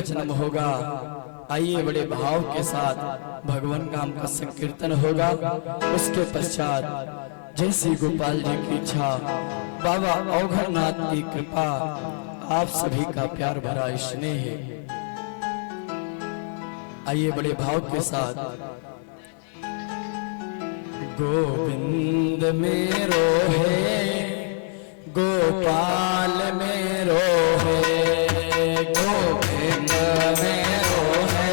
जन्म होगा। आइए बड़े भाव के साथ भगवान नाम का संकीर्तन होगा। उसके पश्चात जैसी गोपाल जी की इच्छा, बाबा अवघरनाथ की कृपा, आप सभी का प्यार भरा स्नेह है। आइए बड़े भाव के साथ। गोविंद मेरो है, गोपाल मेरो है, गोविंद मेरो है,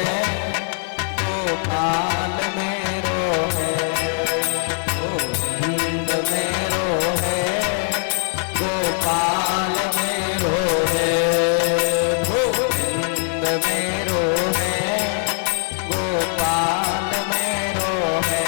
गोपाल मेरो है, गोविंद मेरो है, गोपाल मेरो है, गोविंद मेरो है, गोपाल मेरो है।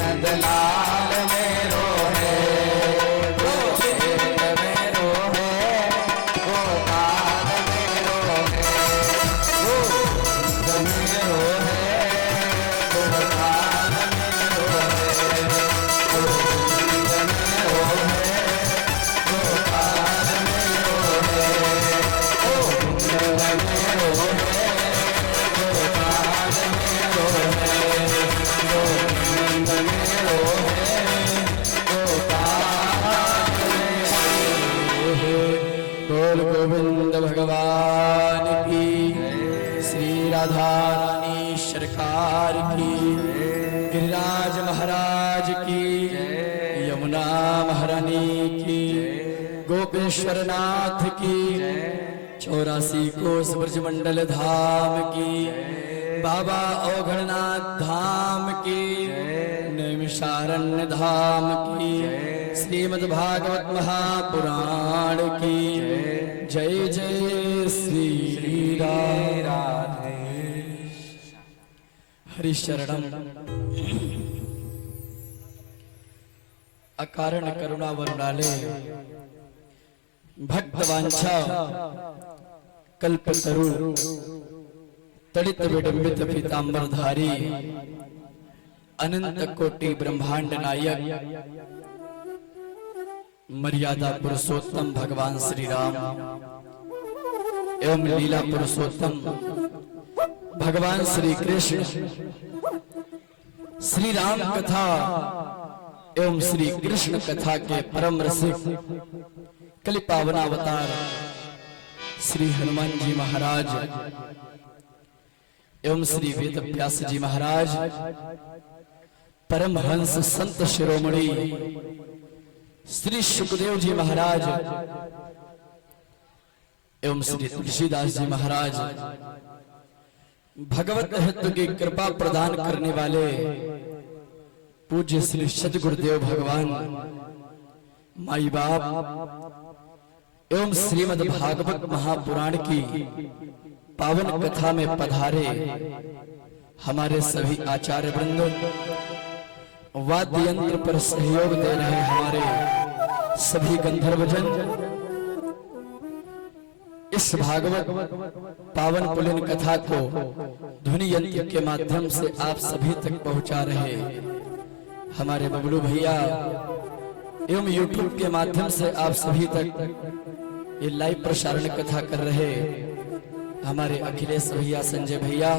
नंदलाल की, यमुना महारानी की, गोपेश्वर नाथ की, 84 कोस ब्रजमंडल धाम की, बाबा औघड़नाथ धाम की, नैमिषारण्य धाम की, श्रीमद् भागवत महापुराण की जय जय श्री राधे। हरिशरणम अकारण करुणा वरुणाले, भक्तवांछा कल्पतरु, तड़ित विडंबित पीतांबरधारी, अनंत कोटि ब्रह्मांड नायक, मर्यादा पुरुषोत्तम भगवान श्री राम एवं लीला पुरुषोत्तम भगवान श्री कृष्ण, श्री राम कथा एवं श्री कृष्ण कथा के परम रसिक कलि पावनावतार श्री हनुमान जी महाराज एवं श्री वेद व्यास जी महाराज, परमहंस संत शिरोमणि श्री सुखदेव जी महाराज एवं श्री तुलसीदास जी महाराज, भगवत हित की कृपा प्रदान करने वाले पूज्य श्री सद्गुरुदेव भगवान, माई बाप एवं श्रीमद् भागवत महापुराण की पावन कथा में पधारे हमारे सभी आचार्य वृंद, वाद्य यंत्र पर सहयोग दे रहे हमारे सभी गंधर्वजन, इस भागवत पावन पुलिन कथा को ध्वनि यंत्र के माध्यम से आप सभी तक पहुंचा रहे हमारे बबलू भैया एवं यूट्यूब के माध्यम से आप सभी तक ये लाइव प्रसारण कथा कर रहे हमारे अखिलेश भैया, संजय भैया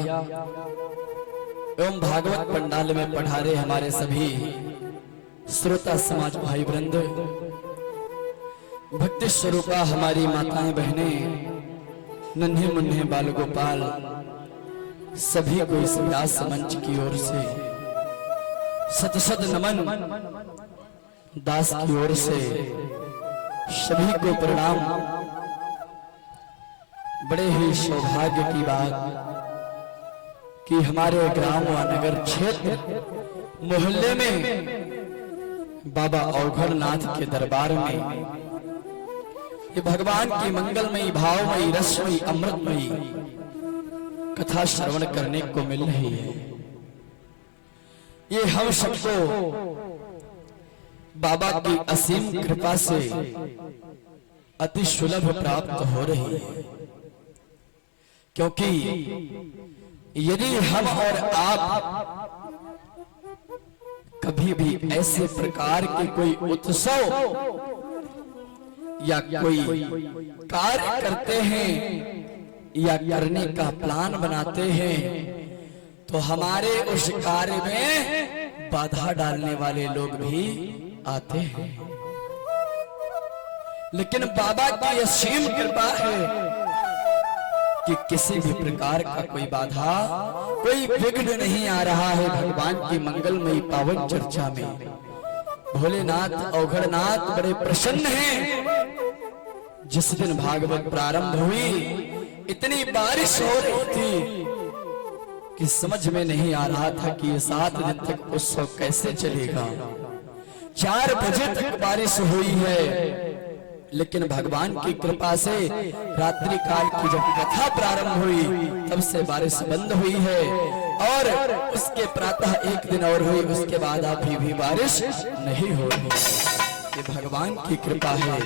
एवं भागवत पंडाल में पधारे हमारे सभी श्रोता समाज भाई वृंद, भक्ति स्वरूपा हमारी माताएं बहनें, नन्हे मुन्ने बाल गोपाल, सभी को इस व्यास मंच की ओर से सत सत नमन, दास की ओर से सभी को प्रणाम। बड़े ही सौभाग्य की बात कि हमारे ग्राम व नगर क्षेत्र मोहल्ले में बाबा औघड़नाथ के दरबार में ये भगवान की मंगलमयी, भावमयी, रसमयी, अमृतमयी कथा श्रवण करने को मिल रही है। ये हम सबको बाबा की असीम कृपा से अति सुलभ प्राप्त हो रही है, क्योंकि यदि हम और आप कभी भी ऐसे प्रकार के कोई उत्सव या कोई कार्य करते हैं या करने का प्लान बनाते हैं तो हमारे उस कार्य में बाधा डालने वाले लोग भी आते हैं, लेकिन बाबा की असीम कृपा है कि किसी भी प्रकार का कोई बाधा, कोई विघ्न नहीं आ रहा है। भगवान की मंगलमयी पावन चर्चा में भोलेनाथ औघड़नाथ बड़े प्रसन्न हैं। जिस दिन भागवत प्रारंभ हुई इतनी बारिश हो रही थी कि समझ में नहीं आ रहा था कि ये 7 दिन तक उत्सव कैसे चलेगा। 4 बजे तक बारिश हुई है, लेकिन भगवान की कृपा से रात्रि काल की जब कथा प्रारंभ हुई तब से बारिश बंद हुई है और उसके प्रातः एक दिन और हुई, उसके बाद अभी भी बारिश नहीं हो रही। ये भगवान की कृपा है।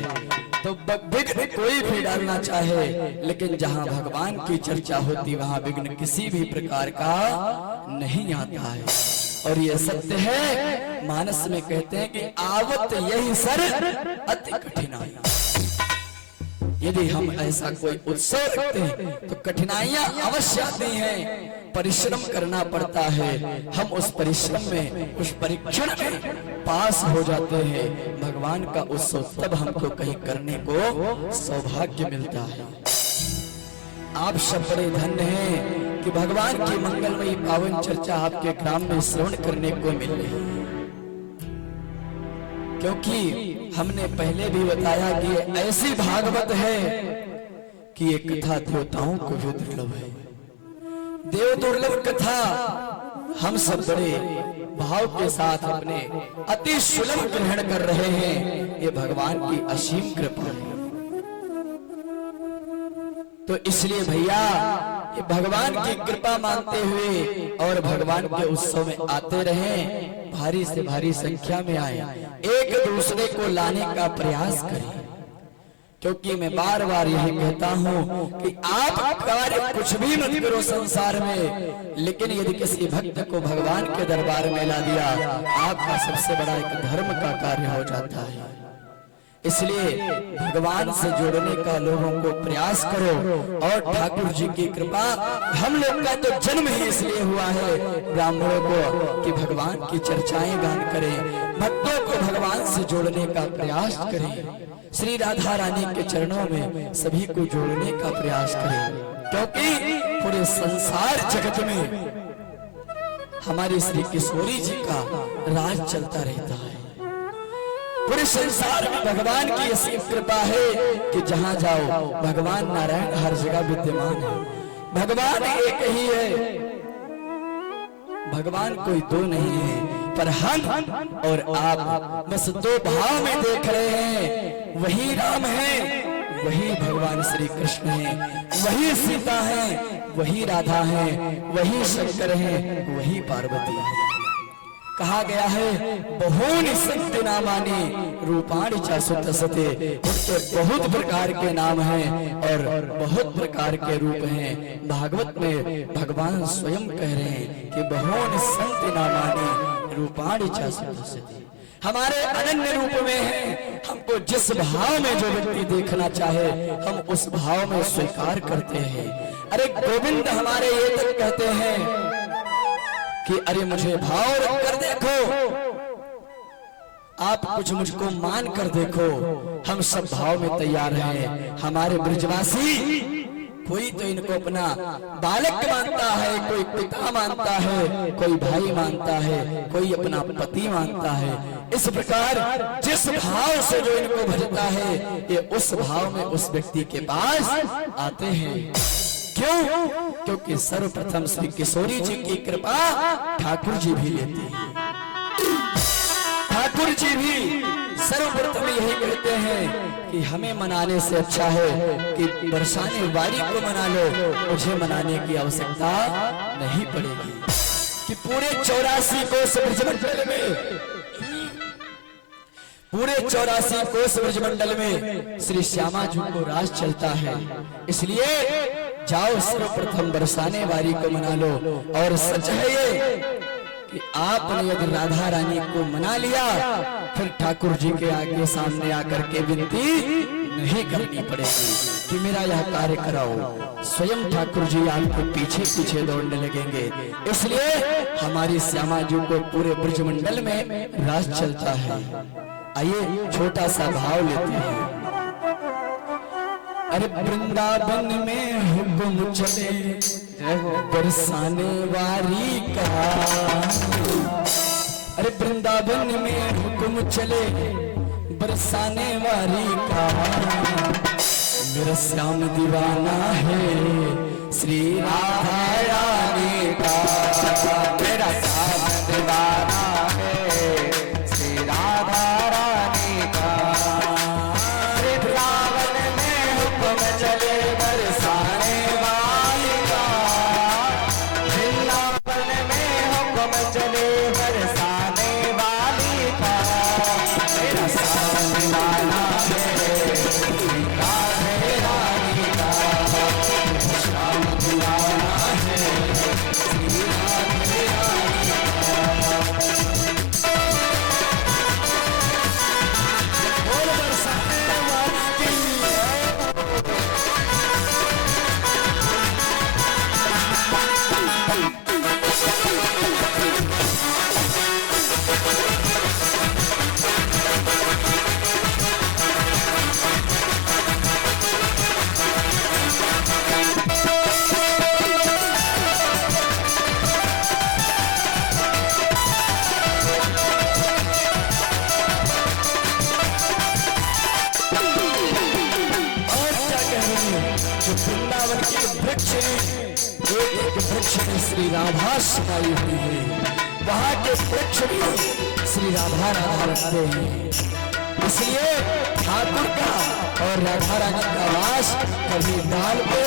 तो विघ्न कोई भी डालना चाहे, लेकिन जहाँ भगवान की चर्चा होती वहाँ विघ्न किसी भी प्रकार का नहीं आता है। और ये सत्य है, मानस में कहते हैं कि आवत यही सर अति कठिनाई। यदि हम ऐसा कोई उत्सव रखते हैं तो कठिनाइयां अवश्य आती हैं, परिश्रम करना पड़ता है। हम उस परिश्रम में, उस परीक्षण में पास हो जाते हैं। भगवान का उत्सव तब हमको कहीं करने को सौभाग्य मिलता है। आप सब बड़े धन्य हैं कि भगवान की मंगलमयी पावन चर्चा आपके ग्राम में श्रवण करने को मिल रही है। क्योंकि हमने पहले भी बताया कि ये ऐसी भागवत है कि ये कथा देवताओं को भी दुर्लभ है। देव दुर्लभ कथा हम सब बड़े भाव के साथ अपने अति सुलभ ग्रहण कर रहे हैं। ये भगवान की असीम कृपा है। तो इसलिए भैया ये भगवान की कृपा मानते हुए और भगवान के उत्सव में आते रहें, भारी से भारी संख्या में आए, एक दूसरे को लाने का प्रयास करें। क्योंकि मैं बार बार यही कहता हूँ कि आप कार्य कुछ भी मत करो संसार में, लेकिन यदि किसी भक्त को भगवान के दरबार में ला दिया, आपका सबसे बड़ा एक धर्म का कार्य हो जाता है। इसलिए भगवान से जोड़ने का लोगों को प्रयास करो। और ठाकुर जी की कृपा, हम लोग का तो जन्म ही इसलिए हुआ है ब्राह्मणों को कि भगवान की चर्चाएं गान करें, भक्तों को भगवान से जोड़ने का प्रयास करें, श्री राधा रानी के चरणों में सभी को जोड़ने का प्रयास करें। क्योंकि पूरे संसार जगत में हमारे श्री किशोरी जी का राज चलता रहता है। पूरे संसार में भगवान की ऐसी कृपा है कि जहां जाओ भगवान नारायण हर जगह विद्यमान है। भगवान एक ही है, भगवान कोई दो नहीं है, पर हम और आप बस दो भाव में देख रहे हैं। वही राम है, वही भगवान श्री कृष्ण है, वही सीता है, वही राधा है, वही शंकर है, वही पार्वती है। कहा गया है बहूनि सन्ति नामानि रूपाणि च सुतसते, उसके बहुत प्रकार के नाम हैं और बहुत प्रकार के रूप हैं। भागवत में भगवान स्वयं कह रहे हैं कि बहूनि सन्ति नामानि रूपाणि च सुतसते, हमारे अनन्य रूप में है। हमको जिस भाव में जो व्यक्ति देखना चाहे हम उस भाव में स्वीकार करते हैं। अरे गोविंद हमारे ये तक कहते हैं कि अरे मुझे भाव रख कर देखो, आप कुछ मुझको मान कर देखो, हम सब भाव में तैयार हैं। हमारे ब्रजवासी कोई तो इनको अपना बालक मानता है, कोई पिता मानता है, कोई भाई मानता है, कोई अपना पति मानता है। इस प्रकार जिस भाव से जो इनको भजता है ये उस भाव में उस व्यक्ति के पास आते हैं। क्यों? क्योंकि सर्वप्रथम श्री किशोरी जी की कृपा ठाकुर जी भी लेते हैं। ठाकुर जी भी सर्वप्रथम यही कहते हैं कि हमें मनाने से अच्छा है कि बरसाने वाली को मना लो, मुझे मनाने की आवश्यकता नहीं पड़ेगी। कि पूरे 84 कोस ब्रजमंडल में, पूरे 84 कोस ब्रजमंडल में श्री श्यामा जी को राज चलता है। इसलिए जाओ सर्वप्रथम बरसाने वाली को मना लो। और सच है ये कि आपने यदि राधा रानी को मना लिया फिर ठाकुर जी के आगे सामने आकर के विनती नहीं करनी पड़ेगी कि मेरा यह कार्य कराओ। स्वयं ठाकुर जी आपके पीछे पीछे दौड़ने लगेंगे। इसलिए हमारी श्यामा जी को पूरे ब्रजमंडल में राज चलता है। आइए छोटा सा भाव लेते हैं। अरे वृंदावन में हुक्म चले बरसाने वाली का, अरे वृंदावन में हुक्म चले बरसाने वाली का, मेरा श्याम दीवाना है श्री राधा रानी का, मेरा श्याम दीवाना है श्री राधा रानी का। वृंदावन में हुक्म चले बरसाने वाली का, वृंदावन में हुक्म चले बरसाने वाली का, मेरा श्याम दीवाना है श्री राधे रानी का, श्याम दीवाना है श्री राधे रानी एक वृक्ष एक वृक्ष में श्री राधा समाई हुई है। वहाँ के वृक्ष भी श्री राधा राधा रखते हैं। इसलिए ठाकुर का और राधा रानी का वास कभी डाल पे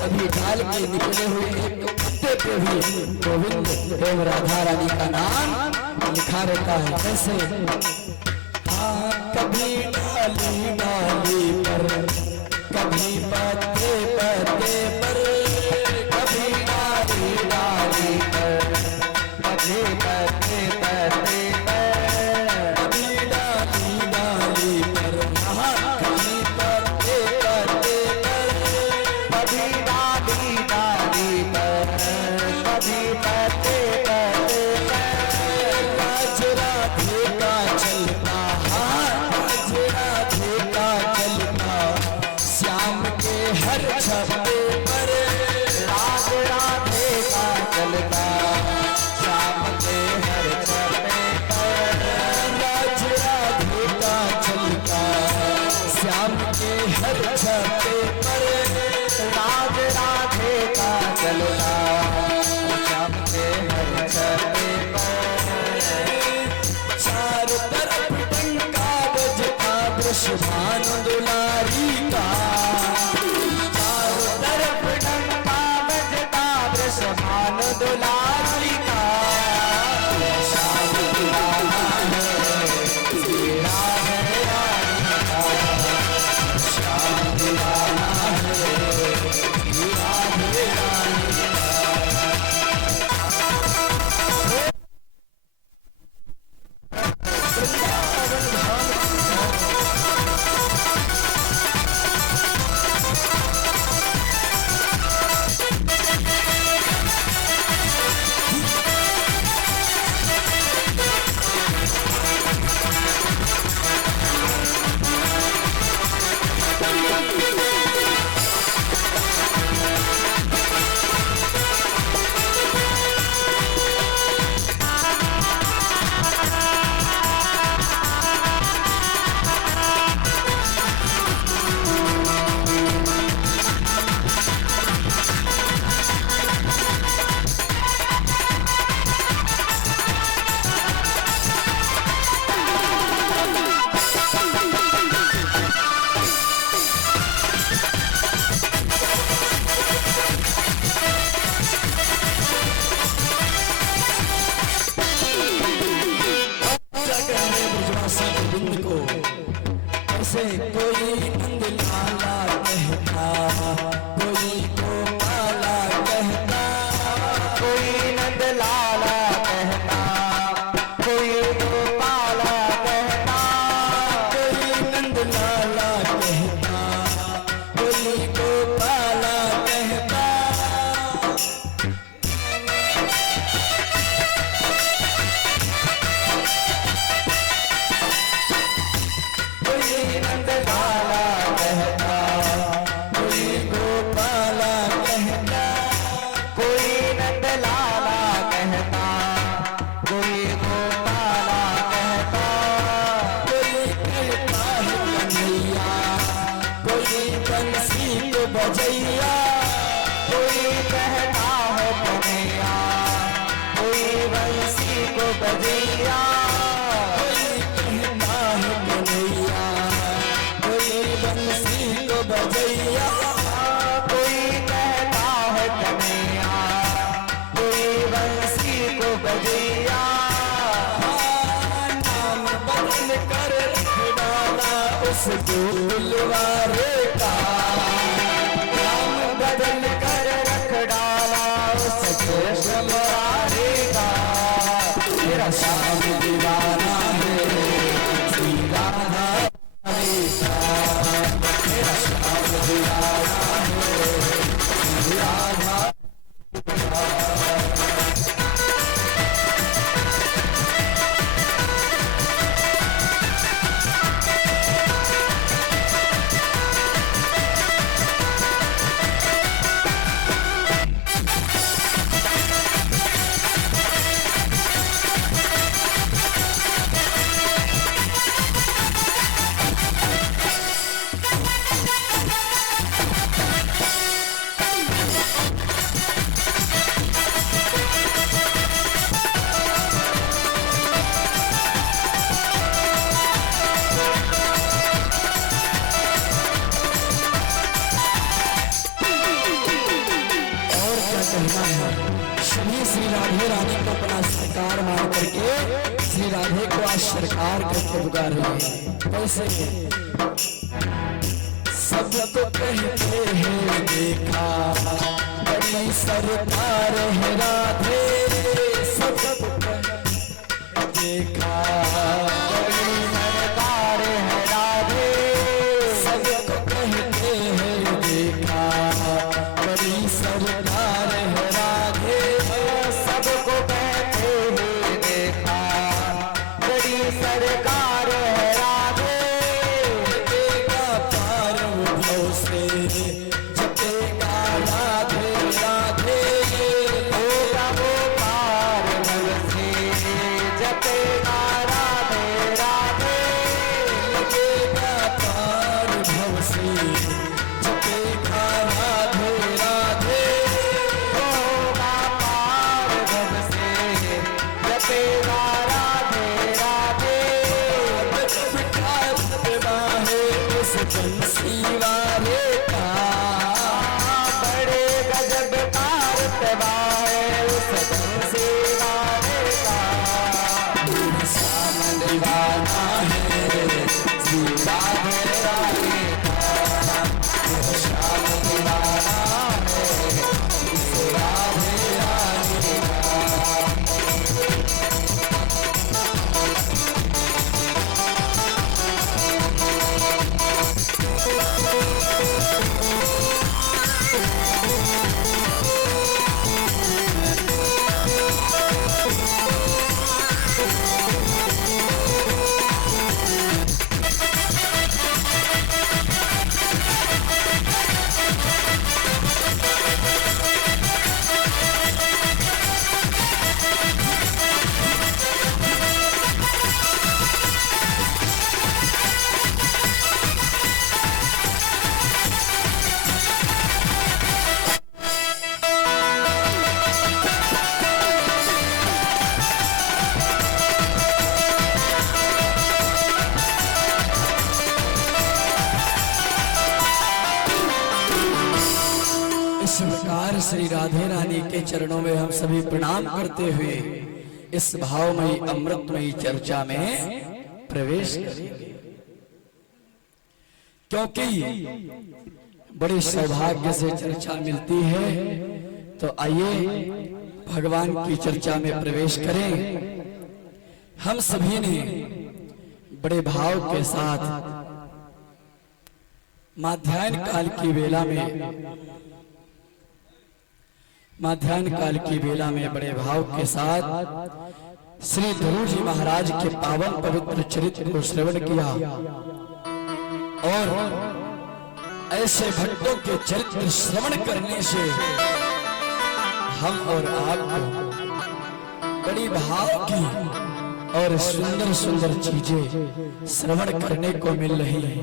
कभी डाल के निकले हुए एक पत्ते पे भी गोविंद एवं राधा रानी का नाम लिखा रहता है। कैसे? हाँ, कभी डाली डाली पर, कभी पत्ते पत्ते पर, कभी डाली डाली पर, कभी पत्ते पत्ते पर, कभी डाली डाली पर, हाँ, कभी पत्ते पत्ते पर, कभी डाली डाली पर, कभी पत्ते पत्ते पर, राज राधे का चलता, हाँ, राज राधे का चलता, श्याम के हर छपे पर, राज राधे का चलता, श्याम के हर छपे पर, राज राधे का चलता, श्याम के हर छपे पर, राज राधे का चलता, श्याम के हर छपे पर, चारों तरफ डंका बजता वृषभान दुलारी का, चारों तरफ डंका बजता वृषभान दुलारी का, श्याम दीवाना है श्री राधे रानी का, श्याम दीवाना है श्री राधे रानी से कोई नंद लाला कहता, कोई गोपाला कहता, कोई नंद लाला कहता, कोई गोपाला कहता, कोई नंद लाला कहता, कोई गोपाला कहता, बजैया कोई कहता है कन्हैया, कोई बंसी को बजैया, कोई कहता है कन्हैया, कोई बंसी को बजैया, कोई कहता है कन्हैया, कोई बंसी को बजैया, नाम बदल कर रख डाला उस गुलवारे का, बदल कर रख डाला उस मुरारे का, मेरा श्याम दीवाना है श्री राधा रानी का, मेरा श्याम दीवाना है श्री राधा सरकार मान करके श्री राधे को आज सरकार करके पुकार रही है। कैसे सबको कहते हैं देखा बड़ी सरकार है राधे, सबको देखा बड़ी सरकार है राधे, सबको कहते हैं देखा बड़ी सरकार है राधे, सबको कहते हैं देखा बड़ी सरकार है राधे। जपेगा पार भव से जपेगा राधे राधे, होगा वो पार भव से जपेगा राधे राधे, लगेगा पार भव से जपेगा राधे राधे, होगा पार भव से जपेगा राधे राधे। उस बंसी वाले का बड़े गजब कार तबाहे, उस बंसी वाले का श्याम दीवाना है श्री राधे राधे का, श्याम दीवाना है श्री राधे राधे का। इस प्रकार श्री राधे रानी के चरणों में हम सभी प्रणाम करते हुए इस भावमयी अमृतमयी चर्चा में प्रवेश करेंगे, क्योंकि बड़े सौभाग्य से चर्चा मिलती है। तो आइए भगवान की चर्चा में प्रवेश करें। हम सभी ने बड़े भाव के साथ माध्याह्न काल की वेला में बड़े भाव के साथ श्री ध्रुव जी महाराज के पावन पवित्र चरित्र को श्रवण किया और ऐसे भक्तों के चरित्र श्रवण करने से हम और आपको बड़ी भाव की और सुंदर सुंदर चीजें श्रवण करने को मिल रही हैं।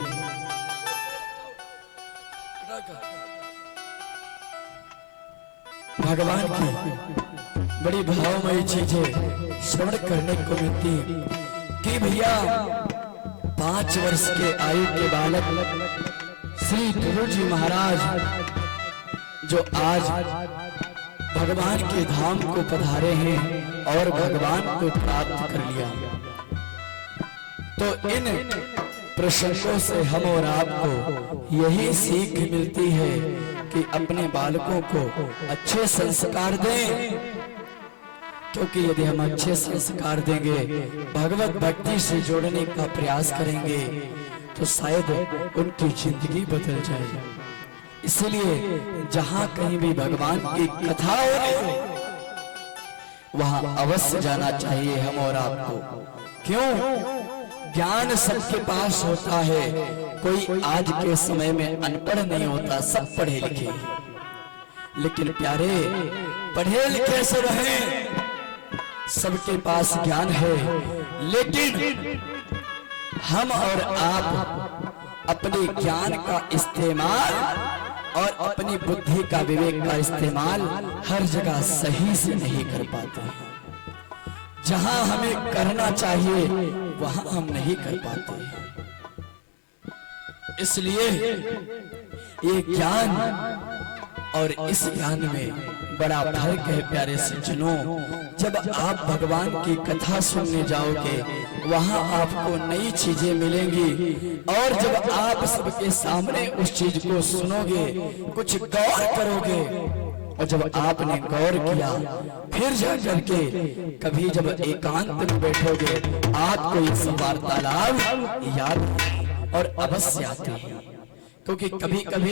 भगवान की बड़ी भावमयी चीजें श्रवण करने को मिलती कि भैया 5 वर्ष के आयु के बालक श्री ध्रुव जी महाराज जो आज भगवान के धाम को पधारे हैं और भगवान को प्राप्त कर लिया, तो इन प्रसंगों से हम और आपको यही सीख मिलती है कि अपने बालकों को अच्छे संस्कार दें, क्योंकि यदि हम अच्छे संस्कार देंगे, भगवत भक्ति से जोड़ने का प्रयास करेंगे, तो शायद उनकी जिंदगी बदल जाए। इसलिए जहां कहीं भी भगवान की कथा हो रही वहां अवश्य जाना चाहिए हम और आपको। क्यों? ज्ञान सबके पास होता है, कोई आज के समय में अनपढ़ नहीं होता, सब पढ़े लिखे। लेकिन प्यारे, पढ़े लिखे सब हैं, सबके पास ज्ञान है, लेकिन हम और आप अपने ज्ञान का इस्तेमाल और अपनी बुद्धि का, विवेक का इस्तेमाल हर जगह सही से नहीं कर पाते हैं। जहां हमें करना चाहिए वहां हम नहीं कर पाते हैं। इसलिए ये ज्ञान और इस ज्ञान में बड़ा फर्क है प्यारे सज्जनों। जब आप भगवान की कथा सुनने जाओगे वहां आपको नई चीजें मिलेंगी, और जब आप सबके सामने उस चीज को सुनोगे, कुछ गौर करोगे, और जब आपने गौर किया फिर जाकर के कभी जब एकांत में बैठोगे आपको इस वार्तालाप याद और अवश्य आते हैं। क्योंकि कभी कभी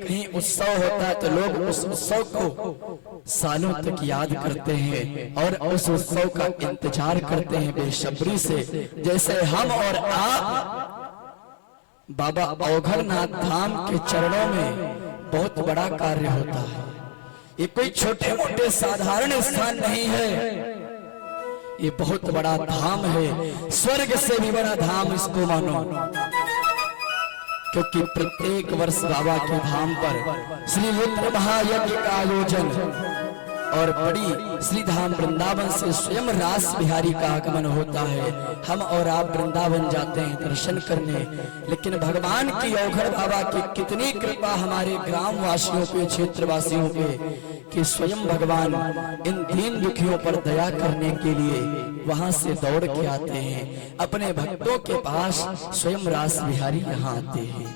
कहीं उत्सव होता है तो लोग उस उत्सव को सालों तक याद करते हैं और उस उत्सव का इंतजार करते हैं बेसब्री से। जैसे हम और आप बाबा औघड़नाथ धाम के चरणों में बहुत बड़ा कार्य होता है। ये कोई छोटे मोटे साधारण स्थान नहीं है, ये बहुत बड़ा धाम है, स्वर्ग से भी बड़ा धाम इसको मानो। क्योंकि प्रत्येक वर्ष बाबा के धाम पर श्री रुद्र महायज्ञ का आयोजन और बड़ी श्री धाम वृंदावन से स्वयं रास बिहारी का आगमन होता है। हम और आप वृंदावन जाते हैं दर्शन करने, लेकिन भगवान की औघड़ बाबा की कितनी कृपा हमारे ग्राम वासियों पे, क्षेत्र वासियों पे, कि स्वयं भगवान इन दीन दुखियों पर दया करने के लिए वहां से दौड़ के आते हैं। अपने भक्तों के पास स्वयं रास बिहारी यहाँ आते हैं।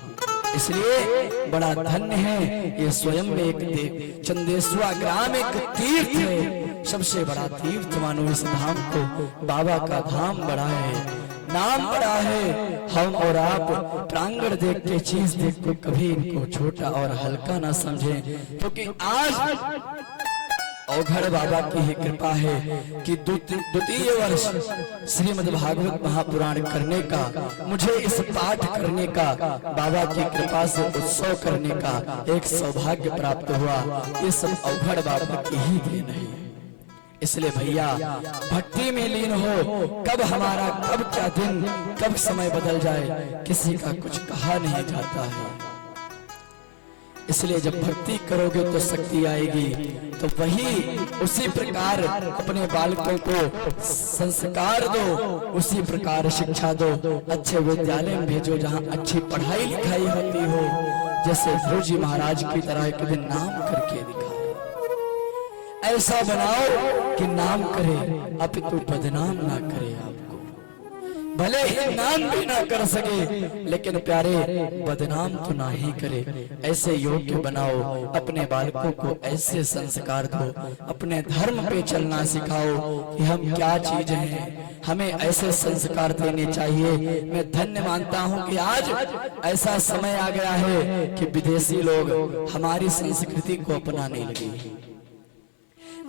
इसलिए बड़ा धन्य है ये स्वयं में एक चंदेश्वा ग्राम एक तीर्थ है, सबसे बड़ा तीर्थ मानो इस धाम को। बाबा का धाम बड़ा है, नाम बड़ा है। हम और आप प्रांगण देख के, चीज देख के कभी इनको छोटा और हल्का ना समझें, क्योंकि आज औघड़ बाबा की ही कृपा है कि द्वितीय वर्ष श्रीमद् भागवत महापुराण करने का, मुझे इस पाठ करने का, बाबा की कृपा से उत्सव करने का एक सौभाग्य प्राप्त हुआ। ये सब औघड़ बाबा की ही देन है। इसलिए भैया भक्ति में लीन हो। कब हमारा कब क्या दिन, कब समय बदल जाए किसी का कुछ कहा नहीं जाता है। इसलिए जब भक्ति करोगे तो शक्ति आएगी। तो वही उसी प्रकार अपने बालकों को संस्कार दो, उसी प्रकार शिक्षा दो, अच्छे विद्यालय में भेजो जहाँ अच्छी पढ़ाई लिखाई होती हो। जैसे ध्रुव जी महाराज की तरह एक दिन नाम करके दिखाए, ऐसा बनाओ कि नाम करे अपितु बदनाम ना करे। आपको भले ही नाम भी ना कर सके, लेकिन प्यारे बदनाम तो ना ही करे। ऐसे योग्य बनाओ, अपने बालकों को ऐसे संस्कार दो, अपने धर्म पे चलना सिखाओ कि हम क्या चीज हैं, हमें ऐसे संस्कार देने चाहिए। मैं धन्य मानता हूं कि आज ऐसा समय आ गया है कि विदेशी लोग हमारी संस्कृति को अपनाने लगे।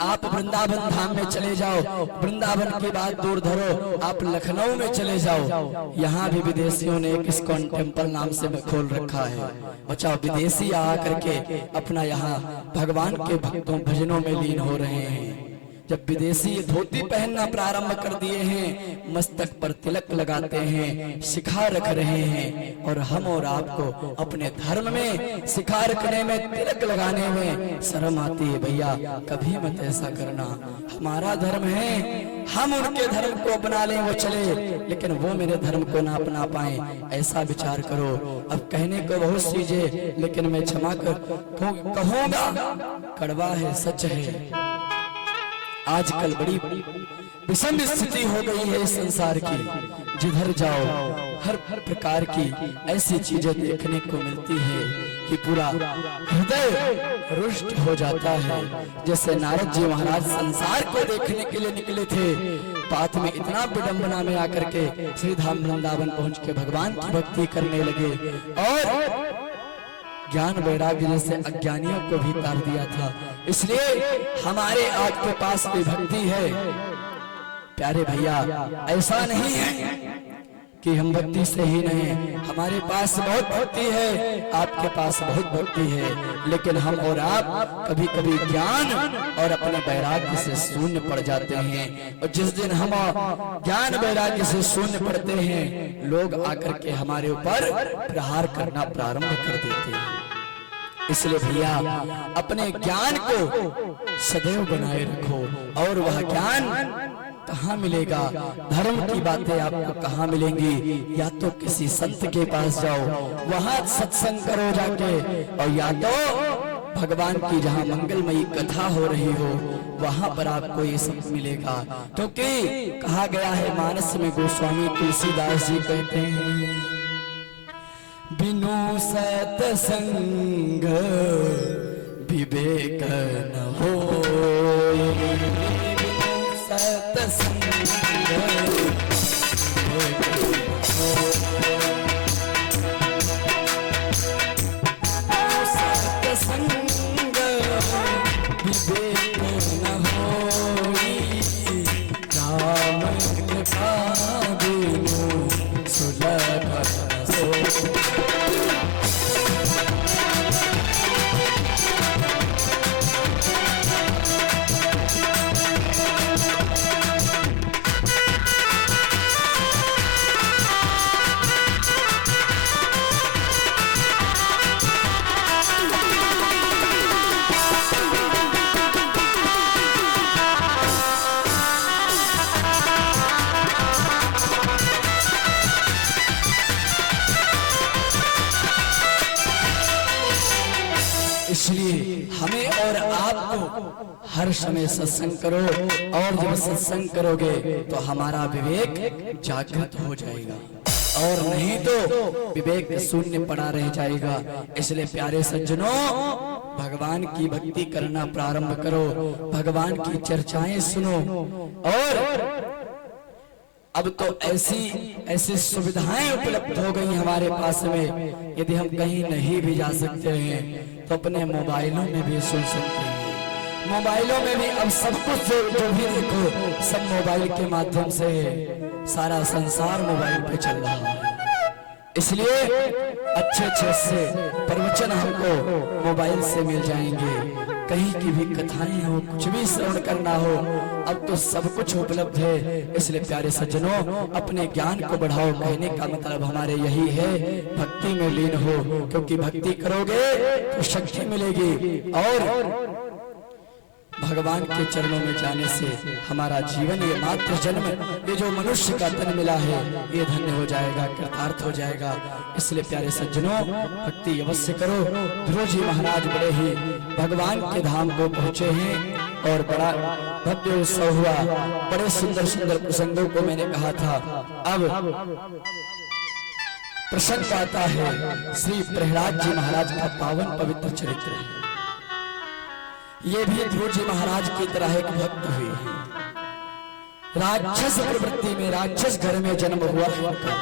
आप वृंदावन धाम में चले जाओ, वृंदावन की बात दूर धरो, आप लखनऊ में चले जाओ, यहाँ भी विदेशियों ने एक इस्कॉन टेम्पल नाम से खोल रखा है। बचाओ, विदेशी आ करके अपना यहाँ भगवान के भक्तों भजनों में लीन हो रहे हैं। जब विदेशी धोती पहनना प्रारंभ कर दिए हैं, मस्तक पर तिलक लगाते हैं, शिखा रख रहे हैं, और हम और आपको अपने धर्म में शिखा रखने में, तिलक लगाने में शर्म आती है। भैया कभी मत ऐसा करना। हमारा धर्म है, हम उनके धर्म को अपना लें वो चले, लेकिन वो मेरे धर्म को ना अपना पाए, ऐसा विचार करो। अब कहने को बहुत चीजें, लेकिन मैं क्षमा कहूंगा, कड़वा है, सच है। आजकल बड़ी विषम स्थिति हो गई है इस संसार की। जिधर जाओ हर प्रकार की ऐसी चीजें देखने को मिलती है कि पूरा हृदय रुष्ट हो जाता है। जैसे नारद जी महाराज संसार को देखने के लिए निकले थे, बात में इतना विडंबना में आकर के श्री धाम वृंदावन पहुंच के भगवान की भक्ति करने लगे, और ज्ञान वैराग्य जैसे अज्ञानियों को भी तार दिया था। इसलिए हमारे आपके पास भी भक्ति है प्यारे भैया, ऐसा नहीं है कि हम भक्ति से ही नहीं, हमारे पास बहुत भक्ति है, आपके पास बहुत भक्ति है, लेकिन हम और आप कभी कभी ज्ञान और अपने वैराग्य से शून्य पड़ जाते हैं। और जिस दिन हम ज्ञान वैराग्य से शून्य पड़ते हैं, लोग आकर के हमारे ऊपर प्रहार करना प्रारंभ कर देते हैं। इसलिए भैया अपने ज्ञान को सदैव बनाए रखो। और वह ज्ञान कहाँ मिलेगा, धर्म की बातें आपको कहाँ मिलेंगी? या तो किसी संत के पास जाओ, वहां सत्संग करो जाके, और या तो भगवान की जहाँ मंगलमयी कथा हो रही हो वहां पर आपको ये सब मिलेगा। क्योंकि कहा गया है मानस में, गोस्वामी तुलसीदास जी कहते हैं, बिनु सत्संग विवेक न हो, बिनु सत्संग विवेक न होई, राम कृपा बिनु सुलभ न सोई। इसलिए हमें और आपको हर समय सत्संग करो, और जब सत्संग करोगे तो हमारा विवेक जागृत हो जाएगा, और नहीं तो विवेक शून्य पड़ा रह जाएगा। इसलिए प्यारे सज्जनों, भगवान की भक्ति करना प्रारंभ करो, भगवान की चर्चाएं सुनो। और अब तो ऐसी सुविधाएं उपलब्ध हो गई हमारे पास में, यदि हम कहीं नहीं भी जा सकते हैं तो अपने मोबाइलों में भी सुन सकते हैं। मोबाइलों में भी अब सब कुछ जो भी देखो सब मोबाइल के माध्यम से, सारा संसार मोबाइल पे चल रहा है। इसलिए अच्छे से प्रवचन हमको मोबाइल से मिल जाएंगे, कहीं की भी कथाएं हो, कुछ भी श्रवण करना हो, अब तो सब कुछ उपलब्ध है। इसलिए प्यारे सज्जनों, अपने ज्ञान को बढ़ाओ। कहने का मतलब हमारे यही है, भक्ति में लीन हो, क्योंकि भक्ति करोगे तो शक्ति मिलेगी, और भगवान के चरणों में जाने से हमारा जीवन, ये मात्र जन्म, ये जो मनुष्य का तन मिला है, ये धन्य हो जाएगा, कृतार्थ हो जाएगा। इसलिए प्यारे सज्जनों, भक्ति अवश्य करो। ध्रुव जी महाराज बड़े ही भगवान के धाम को पहुंचे हैं, और बड़ा भव्य उत्सव हुआ। बड़े सुंदर सुंदर प्रसंगों को मैंने कहा था। अब प्रसंग आता है श्री प्रहलाद जी महाराज का पावन पवित्र चरित्र है। ये भी ध्रुव जी महाराज की तरह एक भक्त हुए, राक्षस प्रवृत्ति में, राक्षस घर में जन्म हुआ उनका।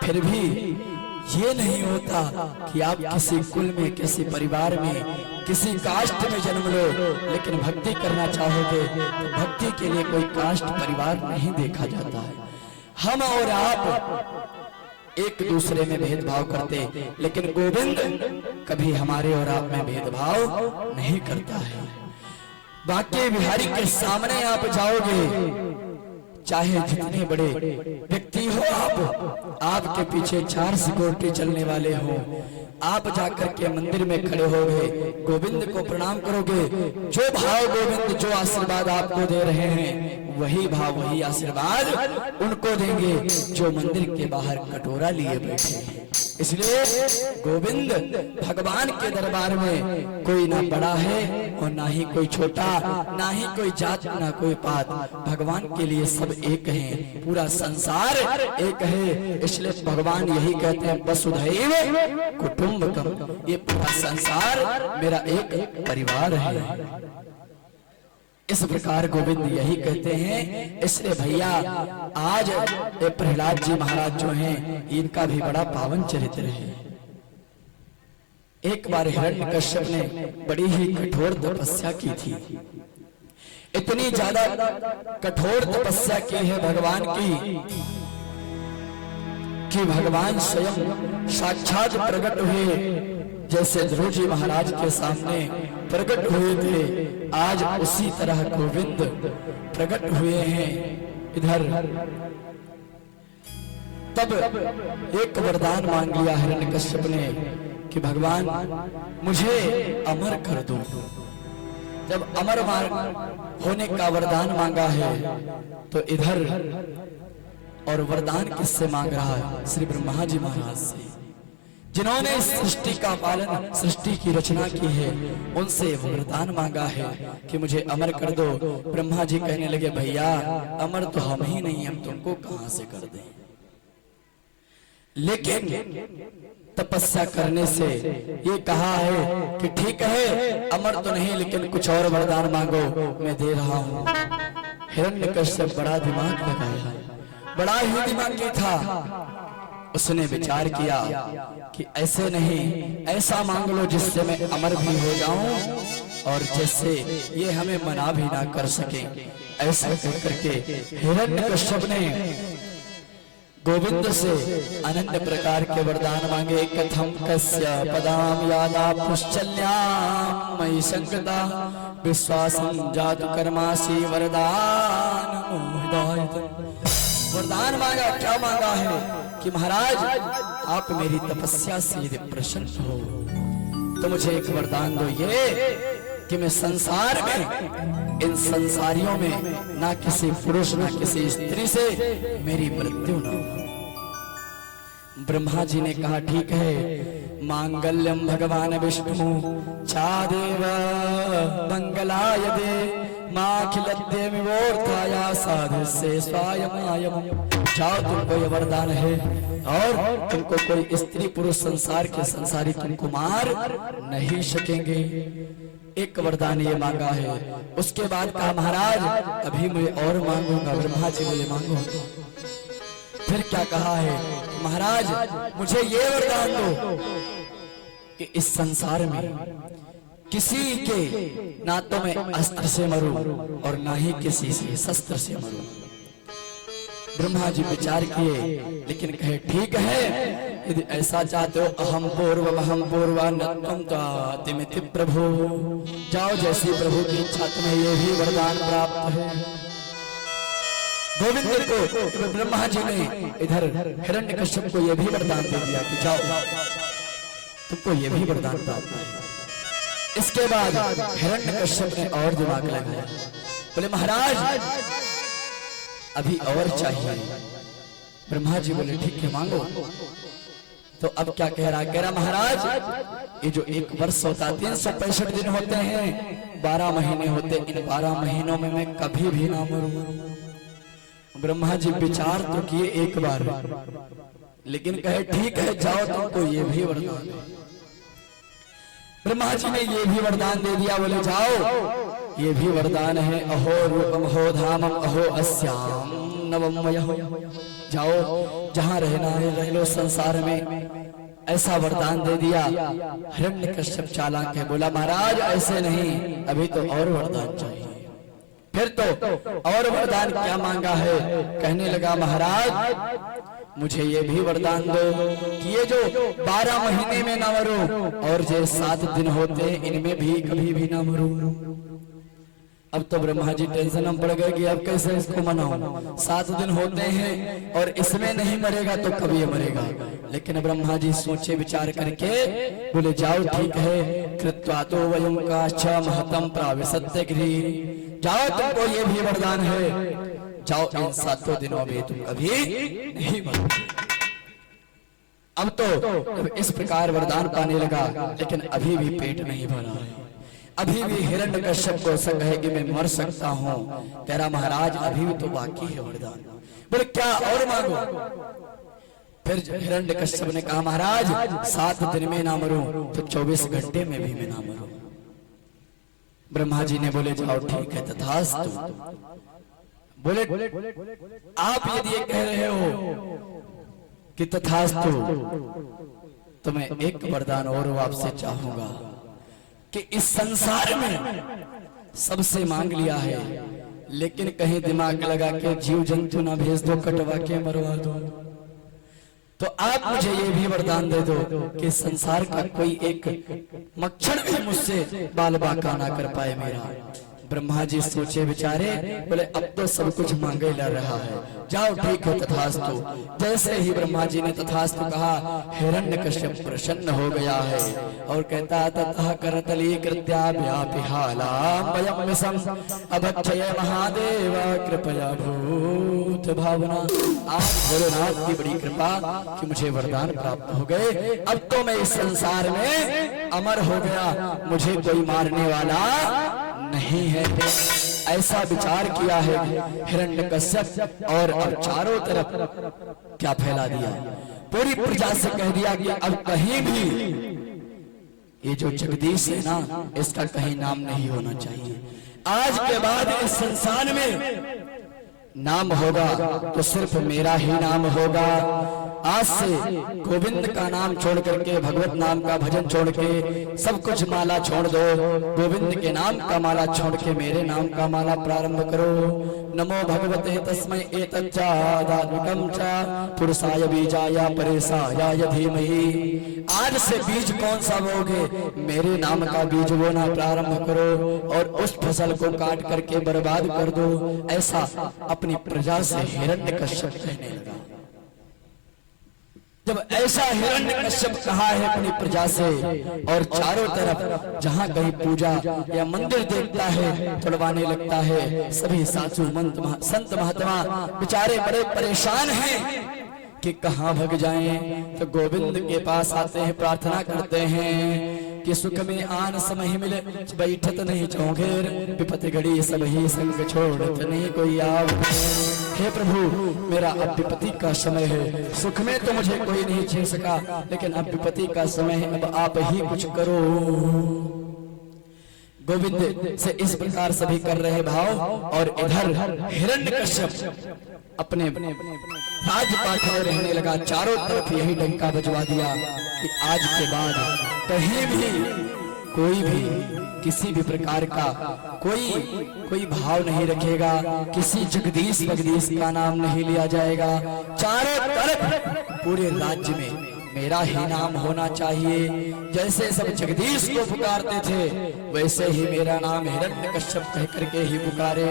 फिर भी ये नहीं होता कि आप किसी कुल में, किसी परिवार में, किसी कास्ट में जन्म लो, लेकिन भक्ति करना चाहोगे तो भक्ति के लिए कोई कास्ट, परिवार नहीं देखा जाता है। हम और आप एक दूसरे में भेदभाव करते, लेकिन गोविंद कभी हमारे और आप में भेदभाव नहीं करता है। बाकी बिहारी के सामने आप जाओगे, चाहे जितने बड़े व्यक्ति हो आप, आपके पीछे 4 सिक्योरिटी चलने वाले हो, आप जाकर के मंदिर में खड़े होगे, गोविंद को प्रणाम करोगे, जो भाव गोविंद जो आशीर्वाद आपको दे रहे हैं, वही भाव, वही आशीर्वाद उनको देंगे जो मंदिर के बाहर कटोरा लिए बैठे हैं। इसलिए गोविंद भगवान के दरबार में कोई ना बड़ा है और ना ही कोई छोटा, ना ही कोई जात, ना कोई पात। भगवान के लिए सब एक हैं, पूरा संसार एक है। इसलिए भगवान यही कहते हैं, वसुधैव कुटुंबकम, ये पूरा संसार मेरा एक परिवार है। इस प्रकार गोविंद यही कहते हैं। इसलिए भैया, आज प्रहलाद जी महाराज जो हैं, इनका भी बड़ा पावन चरित्र है। एक बार हिरण्यकश्यप ने बड़ी ही कठोर तपस्या की थी, इतनी ज्यादा कठोर तपस्या की है भगवान की, कि भगवान स्वयं साक्षात प्रकट हुए, जैसे ध्रुव जी महाराज के सामने प्रकट हुए थे, आज उसी तरह गोविंद प्रकट हुए हैं इधर। तब एक वरदान मांग लिया हिरण्यकश्यप ने कि भगवान मुझे अमर कर दो। जब अमर होने का वरदान मांगा है तो इधर, और वरदान किससे मांग रहा है? श्री ब्रह्मा जी महाराज से। जिन्होंने इस सृष्टि का पालन, सृष्टि की रचना की है, उनसे वरदान मांगा है कि मुझे अमर कर दो। ब्रह्मा जी कहने लगे भैया अमर तो हम ही नहीं, हम तुमको कहां से कर दें। लेकिन तपस्या करने से ये कहा है कि ठीक है अमर तो नहीं, लेकिन कुछ और वरदान मांगो, मैं दे रहा हूं। हिरण्यकश्यप बड़ा दिमाग लगाया, बड़ा ही दिमागी था। उसने विचार किया कि ऐसे नहीं, ऐसा मांग लो जिससे मैं अमर भी हो जाऊं और जिससे ये हमें मना भी ना कर सके। ऐसा करके हिरण्यकश्यप ने गोविंद से अनंत प्रकार के वरदान मांगे। कथम कस्य पदाम यादा पुश्चल्याम मयि संगता विश्वासं जातु कर्मासि वरदान वरदान मांगा। क्या मांगा है कि महाराज आप मेरी तपस्या से यदि प्रसन्न हो तो मुझे एक वरदान दो, ये कि मैं संसार में, इन संसारियों में ना किसी पुरुष ना किसी स्त्री से मेरी मृत्यु न हो। ब्रह्मा जी ने कहा ठीक है, मांगल्यम भगवान विष्णु चादेव मंगलाय दे माखिलद्य विवोर्थाया साधु से स्वायमायम। जाओ तुमको ये वरदान है और तुमको कोई स्त्री पुरुष संसार के संसारी तुमको मार नहीं सकेंगे। एक वरदान ये मांगा है। उसके बाद कहा महाराज अभी मैं और मांगूंगा। ब्रह्मा जी बोले मांगो। फिर क्या कहा है महाराज मुझे ये वरदान दो कि इस संसार में किसी के ना तो मैं अस्त्र से मरूं और ना ही किसी से शस्त्र से मरूं। ब्रह्मा जी विचार किए लेकिन कहे ठीक है, यदि ऐसा चाहते हो अहम पूर्वा नत्वं तातिमिति प्रभु। जाओ जैसी प्रभु की इच्छा, तुम्हें ये भी वरदान प्राप्त है। गोविंद को ब्रह्मा जी ने इधर हिरण्यकश्यप को यह भी वरदान दे दिया कि जाओ तुमको ये भी वरदान प्राप्त है। इसके बाद हिरण्यकश्यप ने और दिमाग लगाया, बोले महाराज अभी और चाहिए। ब्रह्मा जी बोले ठीक है मांगो। तो अब क्या कह रहा, कह रहा महाराज ये जो एक वर्ष होता 365 दिन होते हैं, 12 महीने होते, इन 12 महीनों में मैं कभी भी ना मरूं। ब्रह्मा जी विचार तो किए एक बार, लेकिन कहे ठीक है जाओ तुमको ये भी वरदान। ब्रह्मा जी ने ये भी वरदान दे दिया। बोले जाओ ये भी वरदान है, अहो रूपम अहो धामम अहो अस्याम नवमयः। जाओ जहां रहना है रह लो संसार में, ऐसा वरदान दे दिया। हिरण्यकश्यप चालाक है, बोला महाराज ऐसे नहीं, अभी तो और वरदान चाहिए। फिर तो और वरदान क्या मांगा है, कहने लगा महाराज मुझे ये भी वरदान दो कि ये जो 12 महीने में ना मरूं और जो 7 दिन होते इनमें भी कभी भी ना मरूं। अब तो ब्रह्मा जी टेंशन में पड़ गए कि अब कैसे इसको मनाऊं। 7 दिन होते हैं और इसमें नहीं मरेगा तो कभी मरेगा। लेकिन ब्रह्मा जी सोचे विचार करके बोले जाओ ठीक है, कृत्वा तो वयं काश्च महतम प्राविशत्य गृह। जाओ तुमको ये भी वरदान है, जाओ इन 7 दिनों में तुम कभी नहीं मरोगे। अब तो इस प्रकार वरदान पाने लगा, लेकिन अभी भी पेट नहीं भरा है। अभी भी हिरण्यकश्यप को शक है कि मैं मर सकता हूँ। तेरा महाराज अभी भी तो बाकी है वरदान। बोले क्या और मांगो। फिर हिरण्यकश्यप ने कहा महाराज 7 दिन में ना मरूं तो 24 घंटे में भी मैं ना मरूं। ब्रह्मा जी ने बोले जाओ ठीक है तथास्तु। बोले आप यदि ये कह रहे हो कि तथास्तु तो मैं एक वरदान और आपसे चाहूंगा कि इस संसार में सबसे मांग लिया है, लेकिन कहीं दिमाग लगा के जीव जंतु ना भेज दो, कटवा के मरवा दो। तो आप मुझे ये भी वरदान दे दो कि संसार का कोई एक मक्खन भी मुझसे बाल बाका ना कर पाए मेरा। ब्रह्मा जी सोचे विचारे, बोले अब तो सब कुछ मांगे ला रहा है, जाओ ठीक है तथास्तु। जैसे ही ब्रह्मा जी ने तथास्तु कहा, हिरण्यकश्यप प्रसन्न हो गया है और कहता ततः करतली कृत्या व्यापिहालाम वयं विषम अभक्षय महादेव कृपया भू। अद्भुत भावना। आज भोलेनाथ की बड़ी कृपा कि मुझे वरदान प्राप्त हो गए। अब तो मैं इस संसार में अमर हो गया, मुझे कोई मारने वाला नहीं है। ऐसा विचार किया है हिरण्यकश्यप, और अब चारों तरफ क्या फैला दिया, पूरी प्रजा से कह दिया कि अब कहीं भी ये जो जगदीश है ना, इसका कहीं नाम नहीं होना चाहिए। आज के बाद इस संसार में नाम होगा तो सिर्फ मेरा ही नाम होगा। आज से गोविंद का नाम छोड़ करके भगवत नाम का भजन छोड़ के सब कुछ माला छोड़ दो, गोविंद के नाम का माला छोड़ के मेरे नाम का माला प्रारंभ करो। नमो भगवते तस्मै एतच्चादात्मकं च पुरुषाय बीजाय परेशाय धीमहि। आज से बीज कौन सा बोगे, मेरे नाम का बीज बोना प्रारंभ करो और उस फसल को काट करके बर्बाद कर दो। ऐसा अपनी प्रजा से हिरण्यकश्यप कहने लगा। जब ऐसा हिरण्यकश्यप कहा है अपनी प्रजा से, और चारों तरफ जहां कहीं पूजा या मंदिर देखता है तोड़वाने लगता है। सभी साधु संत महात्मा बेचारे बड़े परेशान हैं कि कहां भग जाएं, तो गोविंद के पास आते हैं, प्रार्थना करते हैं कि सुख में आन समय मिले बैठत नहीं चौघेर, विपत्ति घड़ी सब ही संग छोड़त नहीं कोई आव। हे प्रभु, मेरा अब विपत्ति का समय है, सुख में तो मुझे कोई नहीं छीन सका, लेकिन अब विपत्ति का समय है, अब आप ही कुछ करो। गोविंद से इस प्रकार सभी कर रहे भाव, और इधर हिरण्यकश्यप अपने राजपाट में रहने लगा। चारों तरफ यही डंका बजवा दिया कि आज के बाद कहीं भी कोई भी किसी भी प्रकार का कोई भाव नहीं रखेगा, किसी जगदीश वगदीश का नाम नहीं लिया जाएगा। चारों तरफ पूरे राज्य में मेरा ही नाम होना चाहिए। जैसे सब जगदीश को पुकारते थे, वैसे ही मेरा नाम हिरण्यकश्यप कह करके ही पुकारे।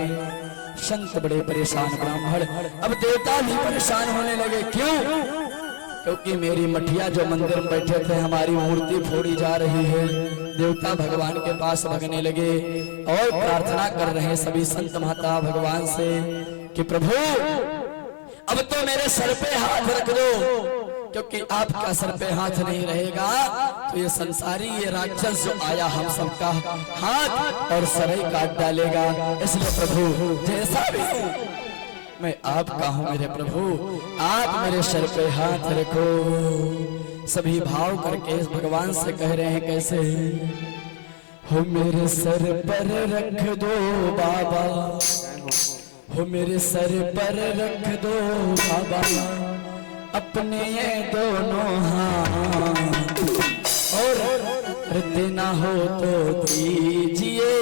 संत बड़े परेशान, ब्राह्मण अब देवता भी परेशान होने लगे। क्यों? क्योंकि मेरी मठिया जो मंदिर में बैठे थे, हमारी मूर्ति फोड़ी जा रही है। देवता भगवान के पास भगने लगे और प्रार्थना कर रहे हैं सभी संत महात्मा भगवान से कि प्रभु अब तो मेरे सर पे हाथ रख दो, क्योंकि आपका सर पे हाथ नहीं रहेगा तो ये संसारी ये राक्षस जो आया हम सबका हाथ और सर ही काट डालेगा। इसलिए प्रभु जैसा भी मैं आपका हूँ मेरे प्रभु, आप मेरे सर पे हाथ रखो। सभी भाव करके इस भगवान से कह रहे हैं कैसे, हो मेरे सर पर रख दो बाबा, हो मेरे सर पर रख दो बाबा अपने ये दोनों हाथ, और देना हो तो दीजिए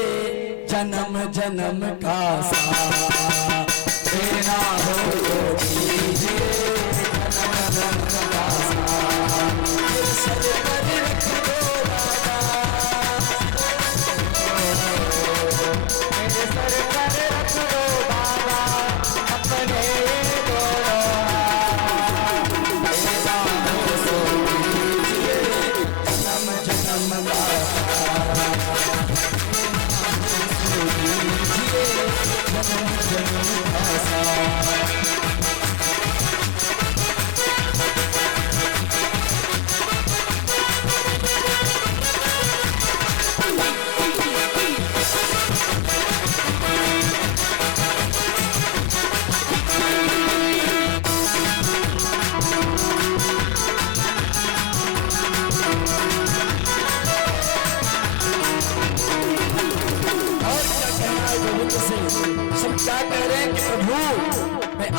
जन्म जन्म का साथ, देना हो तो दीजिए जन्म जन्म का साथ। मेरे सर पर रख दो बाबा, मेरे सर पर रख दो बाबा अपने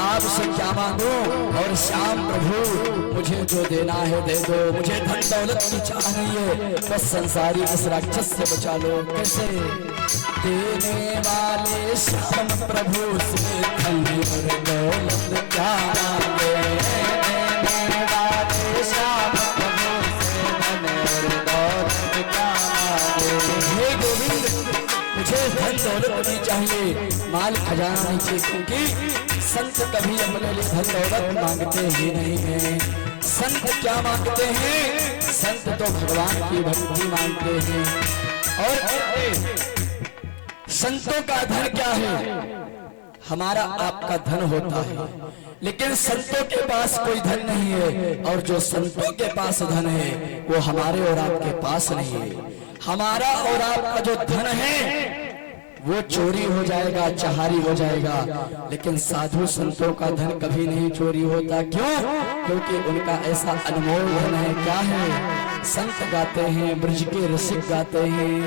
आपसे क्या मांगो, और श्याम प्रभु मुझे जो देना है दे दो, मुझे धन दौलत की चाह नहीं है, बस संसारी इस राक्षस से बचा लो। कैसे? देने वाले श्याम प्रभु से धन और दौलत क्या मांगे, देने वाले श्याम प्रभु से धन और दौलत क्या मांगे। हे गोविंद मुझे धन दौलत नहीं चाहिए, माल खजाना नहीं चाहिए, क्योंकि संत कभी अपने लिए धन दौलत मांगते ही नहीं हैं। संत क्या मांगते हैं? संत तो भगवान की भक्ति मांगते हैं। और संतों का धन क्या है? हमारा आपका धन होता है, लेकिन संतों के पास कोई धन नहीं है, और जो संतों के पास धन है वो हमारे और आपके पास नहीं है। हमारा और आपका जो धन है वो चोरी हो जाएगा, चहारी हो जाएगा, लेकिन साधु संतों का धन कभी नहीं चोरी होता। क्यों? क्योंकि उनका ऐसा अनमोल धन है। क्या है? संत गाते हैं, ब्रज के रसिक गाते हैं,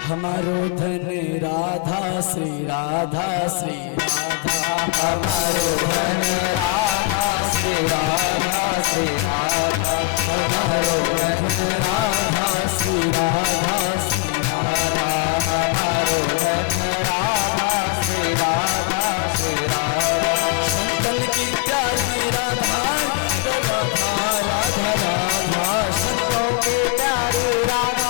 हमारो धन राधा श्री राधा श्री राधा, हमारो धन राधा श्री राधा श्री राधा, हमारो धन राधा श्री राधा श्री राधा, हमारो धन राधा श्री राधा श्री राधा। संतन की प्यारी राधा राधा राधा राधा, संतों की प्यारी राधा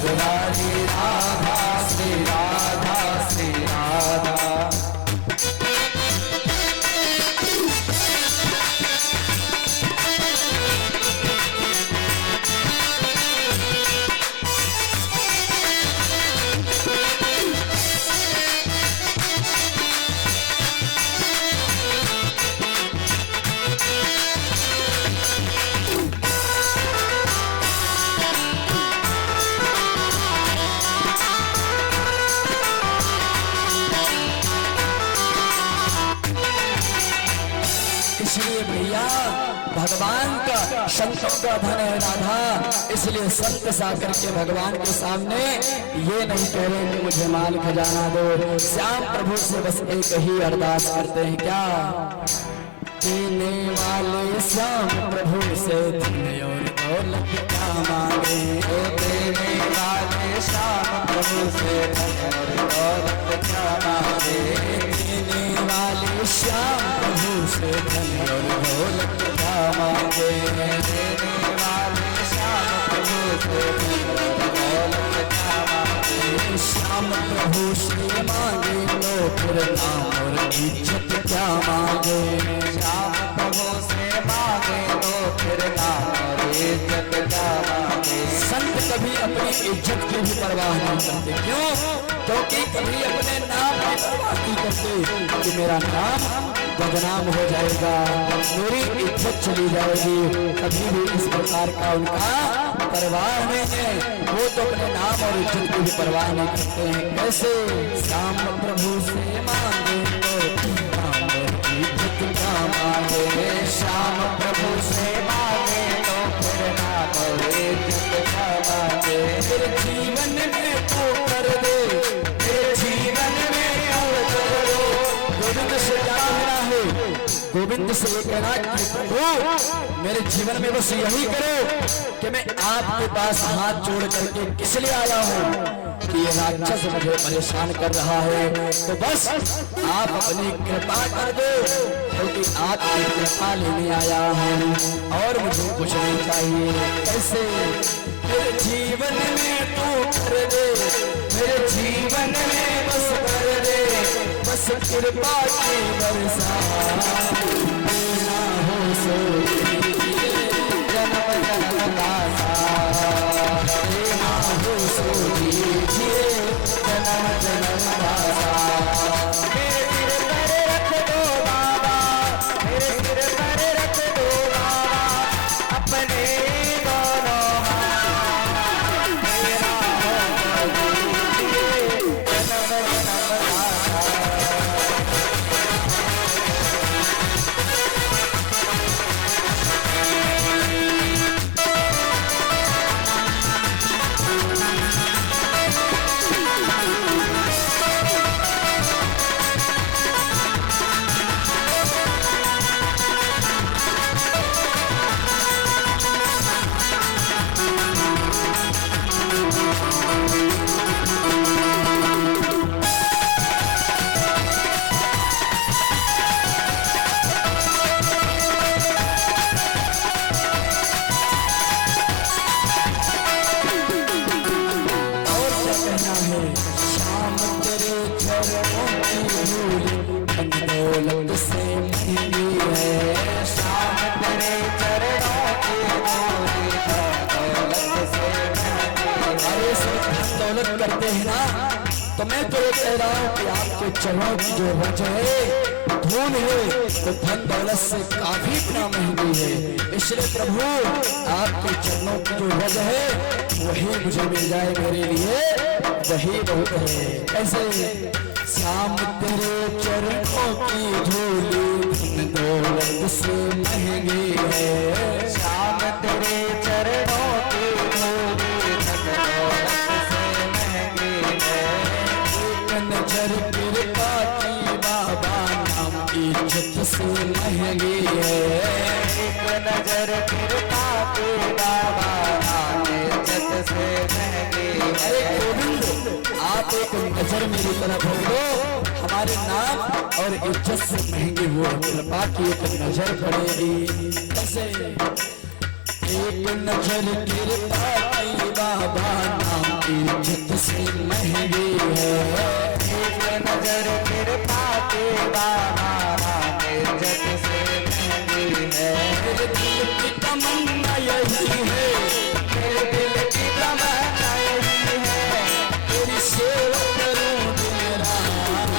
दुलारी राधा श्री राधा श्री राधा। इसलिए भैया भगवान का संतों का धन है राधा, इसलिए संत सा करके भगवान के सामने ये नहीं कह रहे कि मुझे माल खजाना दो। श्याम प्रभु से बस एक ही अरदास करते हैं, क्या? देने वाले श्याम प्रभु से धन और दौलत क्या मांगे, देने वाले श्याम प्रभु से धन और दौलत क्या मांगे, देने वाले श्याम प्रभु से धन और दौलत क्या मांगे, देने वाले श्याम प्रभु से धन और दौलत क्या मांगे। श्याम प्रभु से मांगे तो फिर नाम और इज्जत क्या मांगे, श्याम प्रभु से मांगे तो फिर नाम और इज्जत क्या मांगे। संत कभी अपनी इज्जत की भी परवाह नहीं करते। क्यों? क्योंकि कभी अपने नाम की परवाह नहीं करते कि मेरा नाम बदनाम हो जाएगा, मेरी इज्जत चली जाएगी, कभी भी इस प्रकार का उनका परवाह नहीं है। वो तो अपने नाम और इज्जत की भी परवाह नहीं करते हैं। कैसे? श्याम प्रभु से मांगे तो नाम और इज्जत क्या मांगे, श्याम प्रभु से मांगे तो फिर नाम और इज्जत क्या मांगे। मेरे जीवन में तू कर दे, मेरे जीवन में तू कर दो। गोविंद से क्या कहना है? गोविंद से ये कहना कि प्रभु मेरे जीवन में बस यही करो कि मैं आपके पास हाथ जोड़ करके किस लिए आया हूँ कि ये राक्षस मुझे परेशान कर रहा है, तो बस आप अपनी कृपा कर दो, क्योंकि आपकी कृपा लेने आया हूँ और मुझे कुछ नहीं चाहिए। कैसे? मेरे जीवन में तू कर दे, मेरे जीवन में बस कर दे, बस कृपा की बरसा ना हो सो जन्म जन्म दासा, ना हो सो दीजिए जन्म जन्म दासा। मेरे सिर पर रख दो बाबा, मेरे सिर पर रख दो बाबा, अपने दोनों हाथ मेरा हो दीजिए जन्म जन्म दासा। करते हैं ना, तो मैं तो ये कह रहा हूँ कि आपके चरणों की जो वजह है, धूल है, तो धन दौलत से काफी इतना महंगी है। इसलिए प्रभु आपके चरणों की जो वजह है वही मुझे मिल जाए, मेरे लिए वही बहुत है। ऐसे श्याम तेरे चरणों की धूल धन दौलत से महंगी है। श्याम तेरे चरणों की धूल धन दौलत से महंगी है। एक नजर कृपा की बाबा नाम इज्जत से महंगी है। एक नजर कृपा की बाबा नाम इज्जत से महंगी है। अरे गोविंद, आप एक नजर मेरी तरफ हो, हमारे नाम और इज्जत से महंगी वो कृपा की एक नजर पड़ेगी। कैसे? एक नजर कृपा की बाबा नाम इज्जत से महंगी है। एक नजर कृपा की बाबा नाम इज्जत से महंगी है। मेरे दिल की तमन्ना यही है, मेरे दिल की तमन्ना यही है। तेरी सेवा करूं दिन रात,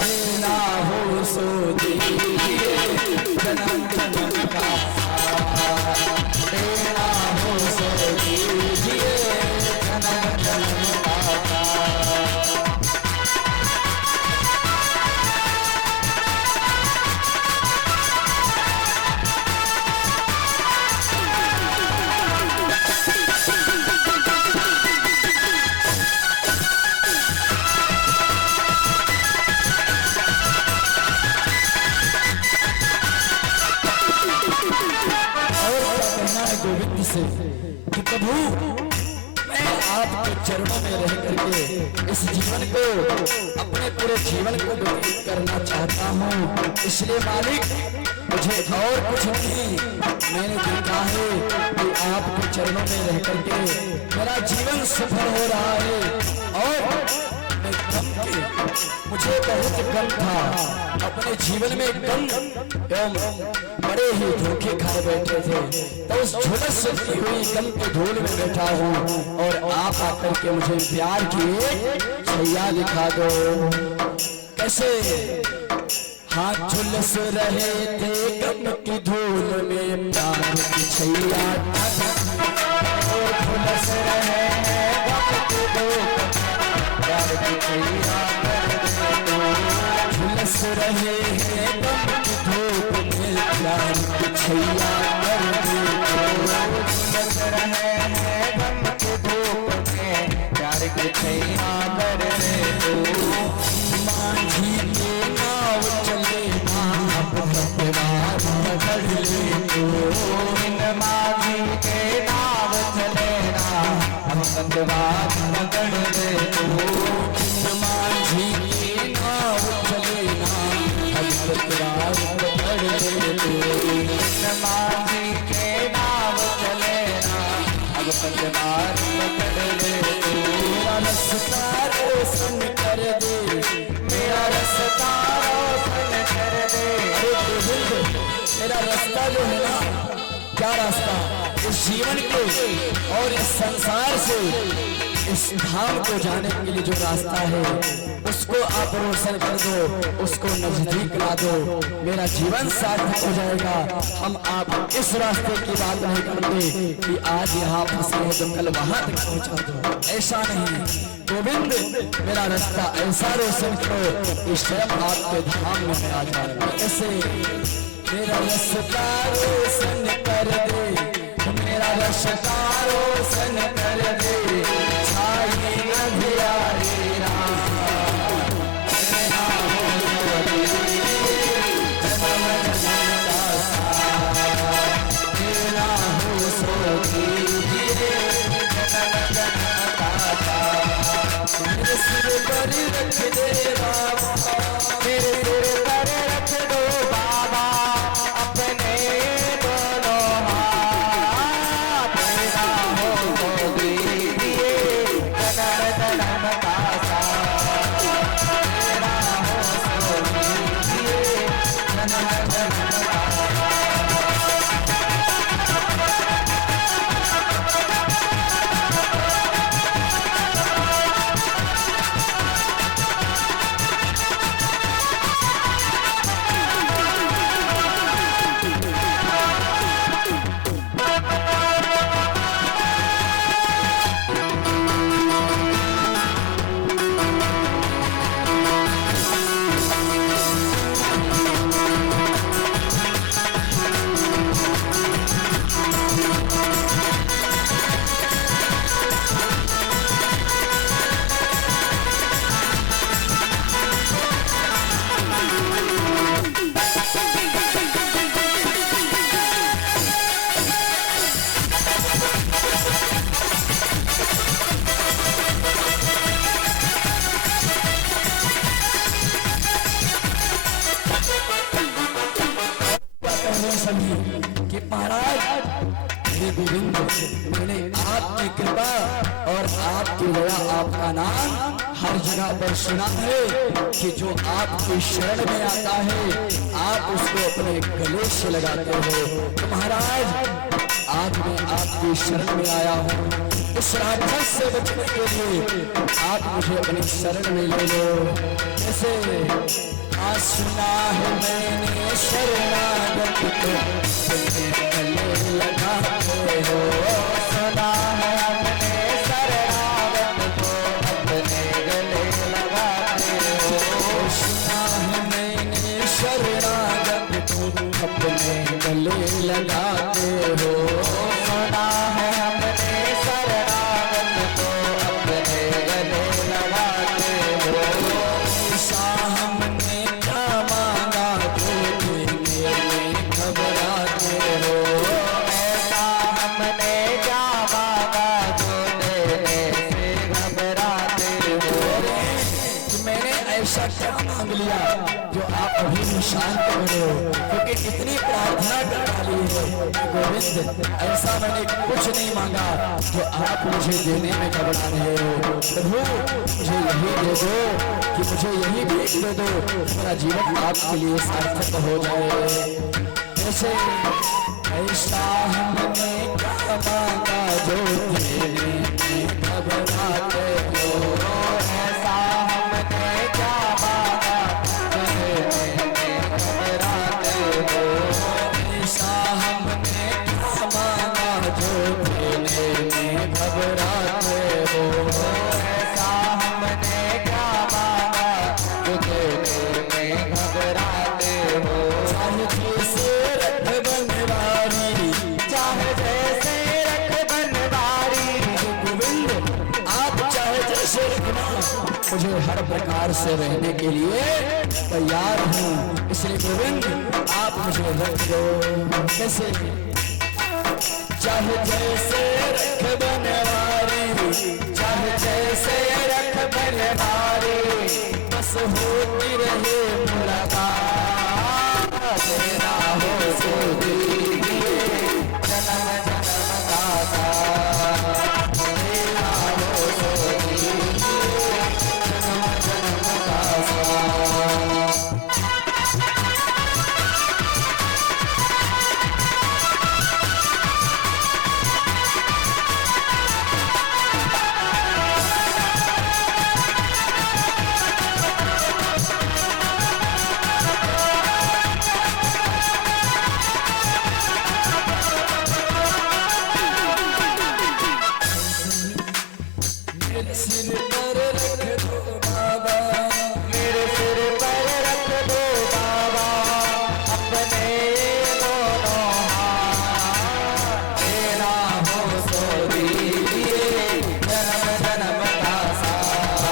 मेरा हो सो दीजिए जन्म जन्म का साथ। मेरा हो सो दीजिए जन्म जन्म का साथ। गोविंद से कि प्रभु मैं आपके चरणों में रह करके इस जीवन को, अपने पूरे जीवन को व्यतीत करना चाहता हूँ। इसलिए मालिक मुझे और कुछ नहीं, मैंने देखा है कि आपके चरणों में रह करके मेरा जीवन सफल हो रहा है। और मैं गम के, मुझे बहुत गम था अपने जीवन में, गम एवं बड़े ही धोखे खाए बैठे थे, तो उस झुलस की हुई गम के धूल में बैठा हूँ और आप आकर के मुझे प्यार की छैया दिखा दो। कैसे? हाथ झुलस रहे थे गम की धूल में, प्यार की छैया झुलस रहे हैं गम की धूल में, प्यार की छैया कर दे तू। झुलस रहे हैं गम की धूप में, प्यार की छैया कर दे तू। झुलस रहे हैं गम की धूप में, प्यार की छैया कर दे तू। मांझी के नाव चले ना, अब पतवार पकड़ ले तू। इन माझी के नाव चले ना, हम पतवार पकड़ ले तू। मांझी के नाव चले ना, अब पतवार पकड़ ले तू। माझी के नाव चले ना, अब पतवार पकड़ ले तू। मेरा रास्ता रोशन कर दे, मेरा रास्ता रोशन कर दे। अरे गोविंद, मेरा रास्ता जो है ना, क्या रास्ता, इस जीवन के और इस संसार से इस धाम को जाने के लिए जो रास्ता है उसको आप रोशन कर दो, उसको नजदीक ला दो, मेरा जीवन सार्थक हो जाएगा। हम आप इस रास्ते की बात नहीं करते कि आज यहाँ फंसे हैं तो कल वहां तक पहुंचा दो, ऐसा नहीं। गोविंद, मेरा रास्ता ऐसा रोशन करो कि स्वयं आपके धाम में मैं आ जाऊंगा। ऐसे मेरा रास्ता रोशन कर दे, मेरा रास्ता रोशन कर दे। छाई अंधियारी रात, मेरा हो जन्म जन्म का साथ। मेरा हो सो दीजिए जन्म जन्म का साथ। मेरे सिर पर रख दे बाबा, मेरे सिर पर रख दो बाबा अपने दोनों हाथ। मेरा हो दीजिए हैं सभी कि महाराज हे गोविंद, मैंने आपकी कृपा और आपकी दया, आपका नाम हर जगह पर सुना है कि जो आपकी शरण में आता है आप उसको अपने गले से लगाते हो। तो महाराज आज मैं आपकी शरण में आया हूँ, इस राक्षस से बचने के लिए आप मुझे अपनी शरण में ले लो। जैसे आज सुना है मैंने शरणागत को तुमने गले लगाते हो, सुना है अपने शरणागत को अपने गले लगाते हो। सुना है मैंने शरणागत को अपने गले लगाते हो, सुना है अपने शरणागत को अपने गले लगाते हो। ऐसा हमने क्या मांगा जो देने में घबराते हो, ऐसा हमने क्या मांगा जो देने से घबराते हो। कि मैंने ऐसा क्या मांग लिया जो आप अभी भी शांत करो, क्योंकि इतनी प्रार्थना कर डाली है गोविंद, ऐसा मैंने कुछ नहीं मांगा जो आप मुझे देने में घबरा रहे हो। प्रभु मुझे यही दे दो, कि मुझे यही भेज दे दो, मेरा जीवन आपके लिए सार्थक हो जाए। जैसे ऐसा हमने क्या मांगा जो देने में घबराते हो, ऐसा हमने क्या मांगा जो देने में घबराते हो। ऐसा हमने क्या मांगा जो देने में घबराते हो, ऐसा हमने क्या मांगा जो देने में घबराते हो। चाहे जैसे रख बनवारी, चाहे जैसे रख बनवारी, गोविंद आप चाहे जैसे रखना, मुझे हर प्रकार से रहने के लिए तैयार हूँ। इसलिए गोविंद आप मुझे रख दो। कैसे? चाहे जैसे रख बनवारी, चाहे जैसे रख बनवारी, बस होती रहे मुलाकात, तेरा हो सो दीजिए जन्म जन्म का साथ। तेरा हो सो दीजिए जन्म जन्म का साथ। मेरे सिर पर रख दो बाबा, मेरे सिर पर रख दो बाबा अपने दोनों हाथ। तेरा हो सो दीजिए जन्म जन्म का साथ।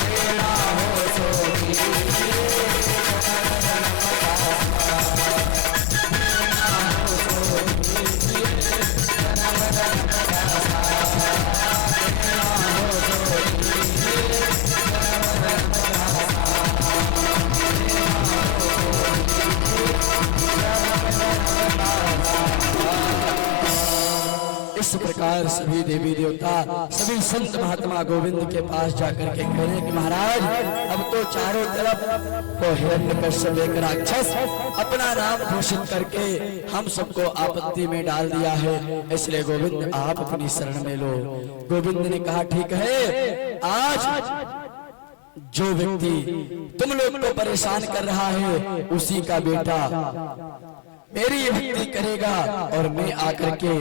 तेरा हो सो दीजिए जन्म जन्म का साथ। तेरा हो सो दीजिए जन्म जन्म का साथ। तेरा हो सो दीजिए जन्म जन्म का इस प्रकार सभी देवी देवता, सभी संत महात्मा गोविंद के पास जाकर के कह रहे कि महाराज अब तो चारों तरफ तो हिरण्यकश्यप एक राक्षस अपना नाम घोषित करके हम सबको आपत्ति में डाल दिया है, इसलिए गोविंद आप अपनी शरण में लो। गोविंद ने कहा ठीक है, आज जो व्यक्ति तुम लोग को परेशान कर रहा है उसी का बेटा मेरी भक्ति करेगा और मैं आकर के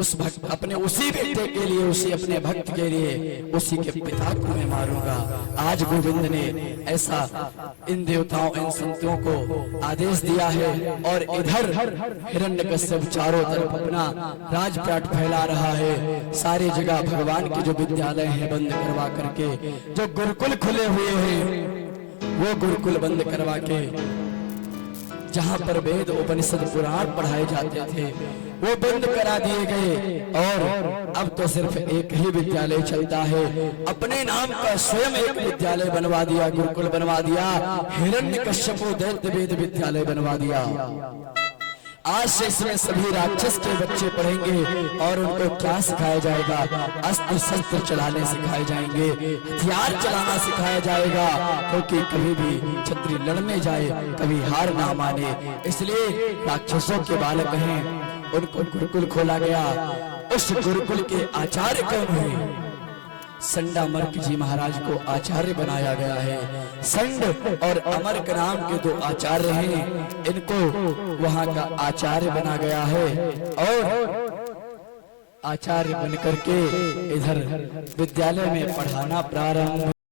उस भक्त अपने उसी बेटे के लिए, उसी अपने भक्त के लिए उसी के पिता को मैं मारूंगा। आज गोविंद ने ऐसा इन देवताओं, इन संतों को आदेश दिया है और इधर हिरण्यकश्यप चारों तरफ अपना राजपाट फैला रहा है। सारी जगह भगवान के जो विद्यालय हैं बंद करवा करके, जो गुरुकुल खुले हुए हैं वो गुरुकुल बंद करवा के, जहां पर वेद उपनिषद पुराण पढ़ाए जाते थे वो बंद करा दिए गए और अब तो सिर्फ एक ही विद्यालय चलता है। अपने नाम का स्वयं एक विद्यालय बनवा दिया, गुरुकुल बनवा दिया, हिरण्यकश्यप दैत्य वेद विद्यालय बनवा दिया। आज से इसमें सभी राक्षस के बच्चे पढ़ेंगे और उनको क्या सिखाया जाएगा? अस्त्र शस्त्र चलाने सिखाए जाएंगे, हथियार चलाना सिखाया जाएगा, क्योंकि कभी भी क्षत्रिय लड़ने जाए कभी हार ना माने। इसलिए राक्षसों के बालक हैं, उनको गुरुकुल खोला गया। उस गुरुकुल के आचार्य कौन हुए? संडामर्क जी महाराज को आचार्य बनाया गया है। संड और अमर्क नाम के दो आचार्य हैं, इनको वहां का आचार्य बना गया है। और आचार्य बनकर के इधर विद्यालय में पढ़ाना प्रारंभ